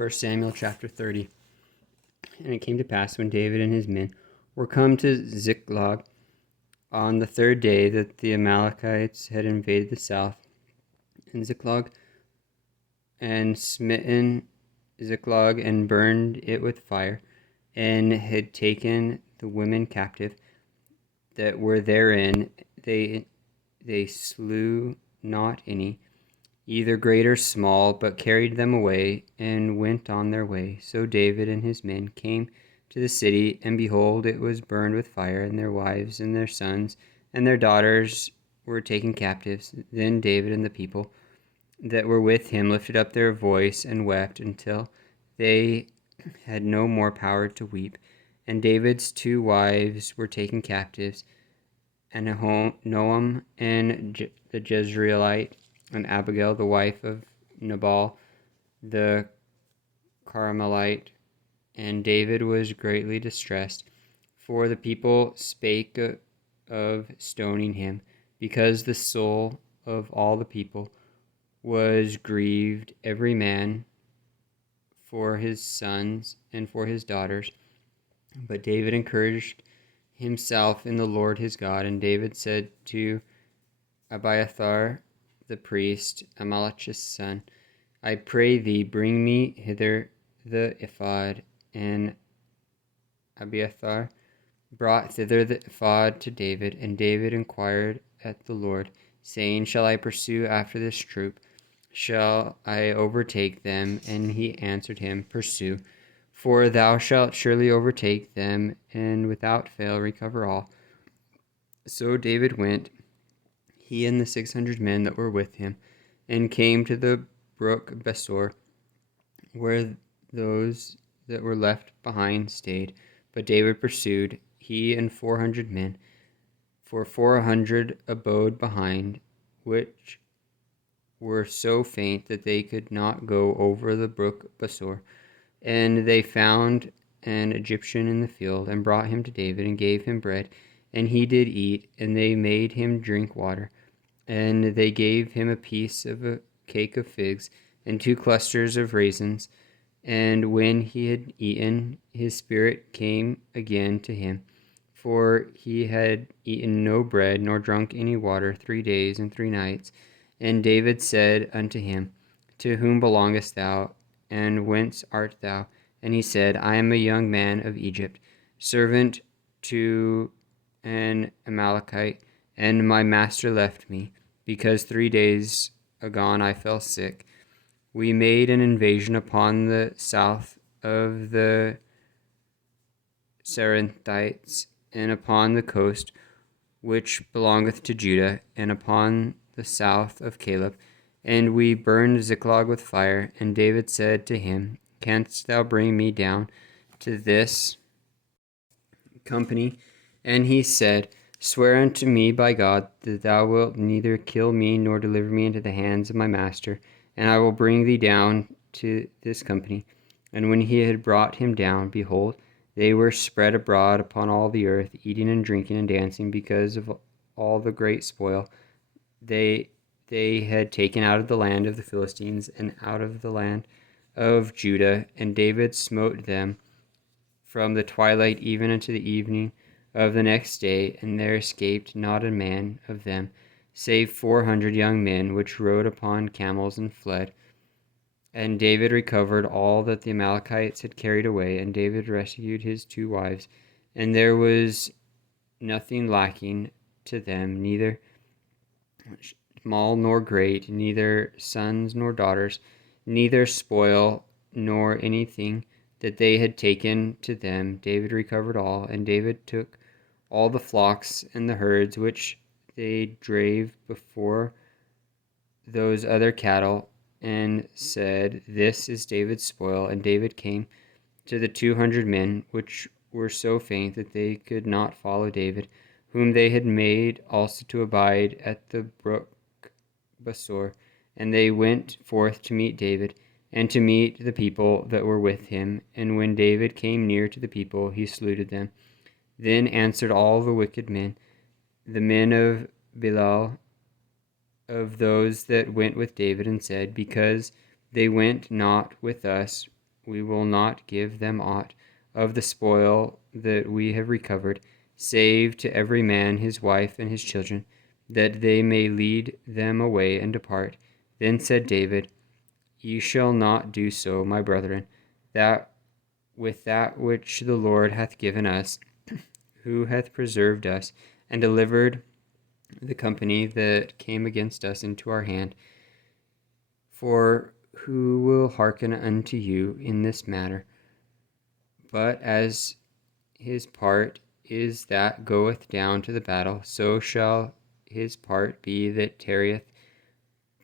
1 Samuel chapter 30. And it came to pass when David and his men were come to Ziklag on the third day that the Amalekites had invaded the south, and Ziklag, and smitten Ziklag, and burned it with fire, and had taken the women captive that were therein. They slew not any, either great or small, but carried them away, and went on their way. So David and his men came to the city, and behold, it was burned with fire, and their wives and their sons and their daughters were taken captives. Then David and the people that were with him lifted up their voice and wept until they had no more power to weep. And David's two wives were taken captives, and Noam and the Jezreelite, and Abigail, the wife of Nabal the Carmelite. And David was greatly distressed, for the people spake of stoning him, because the soul of all the people was grieved, every man for his sons and for his daughters. But David encouraged himself in the Lord his God. And David said to Abiathar the priest, Amalek's son, I pray thee, bring me hither the ephod. And Abiathar brought thither the ephod to David. And David inquired at the Lord, saying, Shall I pursue after this troop? Shall I overtake them? And he answered him, Pursue, for thou shalt surely overtake them, and without fail recover all. So David went, he and the 600 men that were with him, and came to the brook Besor, where those that were left behind stayed. But David pursued, he and 400 men, for 400 abode behind, which were so faint that they could not go over the brook Besor. And they found an Egyptian in the field, and brought him to David, and gave him bread, and he did eat, and they made him drink water. And they gave him a piece of a cake of figs, and 2 clusters of raisins. And when he had eaten, his spirit came again to him, for he had eaten no bread, nor drunk any water 3 days and 3 nights. And David said unto him, To whom belongest thou, and whence art thou? And he said, I am a young man of Egypt, servant to an Amalekite, and my master left me, because 3 days agone I fell sick. We made an invasion upon the south of the Serenthites, and upon the coast which belongeth to Judah, and upon the south of Caleb, and we burned Ziklag with fire. And David said to him, Canst thou bring me down to this company? And he said, Swear unto me by God that thou wilt neither kill me nor deliver me into the hands of my master, and I will bring thee down to this company. And when he had brought him down, behold, they were spread abroad upon all the earth, eating and drinking and dancing, because of all the great spoil they had taken out of the land of the Philistines and out of the land of Judah. And David smote them from the twilight even unto the evening of the next day, and there escaped not a man of them, save 400 young men, which rode upon camels and fled. And David recovered all that the Amalekites had carried away, and David rescued his 2 wives, and there was nothing lacking to them, neither small nor great, neither sons nor daughters, neither spoil nor anything that they had taken to them. David recovered all, and David took all the flocks and the herds which they drave before those other cattle, and said, This is David's spoil. And David came to the 200 men, which were so faint that they could not follow David, whom they had made also to abide at the brook Besor. And they went forth to meet David, and to meet the people that were with him. And when David came near to the people, he saluted them. Then answered all the wicked men, the men of Belial, of those that went with David, and said, Because they went not with us, we will not give them aught of the spoil that we have recovered, save to every man his wife and his children, that they may lead them away and depart. Then said David, Ye shall not do so, my brethren, that with that which the Lord hath given us, who hath preserved us, and delivered the company that came against us into our hand. For who will hearken unto you in this matter? But as his part is that goeth down to the battle, so shall his part be that tarrieth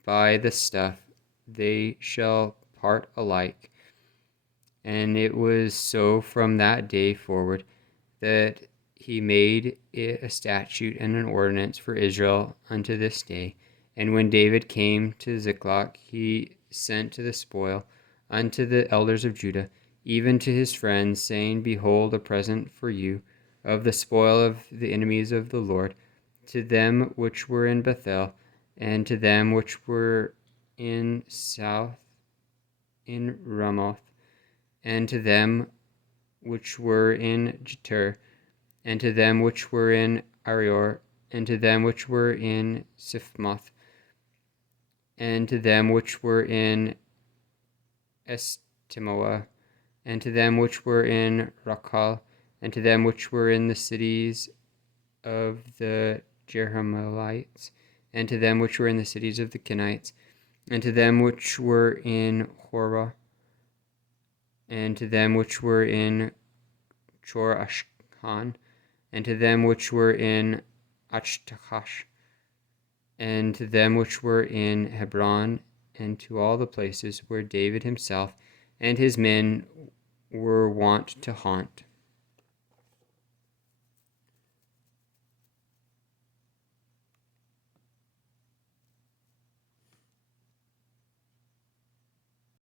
by the stuff. They shall part alike. And it was so from that day forward, that he made it a statute and an ordinance for Israel unto this day. And when David came to Ziklag, he sent to the spoil unto the elders of Judah, even to his friends, saying, Behold, a present for you of the spoil of the enemies of the Lord, to them which were in Bethel, and to them which were in south in Ramoth, and to them which were in Jeter, and to them which were in Arior, and to them which were in Siphmoth, and to them which were in Estimoa, and to them which were in Rakal, and to them which were in the cities of the Jerahmeelites, and to them which were in the cities of the Kenites, and to them which were in Horah, and to them which were in Chorashkan, and to them which were in Achtachash, and to them which were in Hebron, and to all the places where David himself and his men were wont to haunt.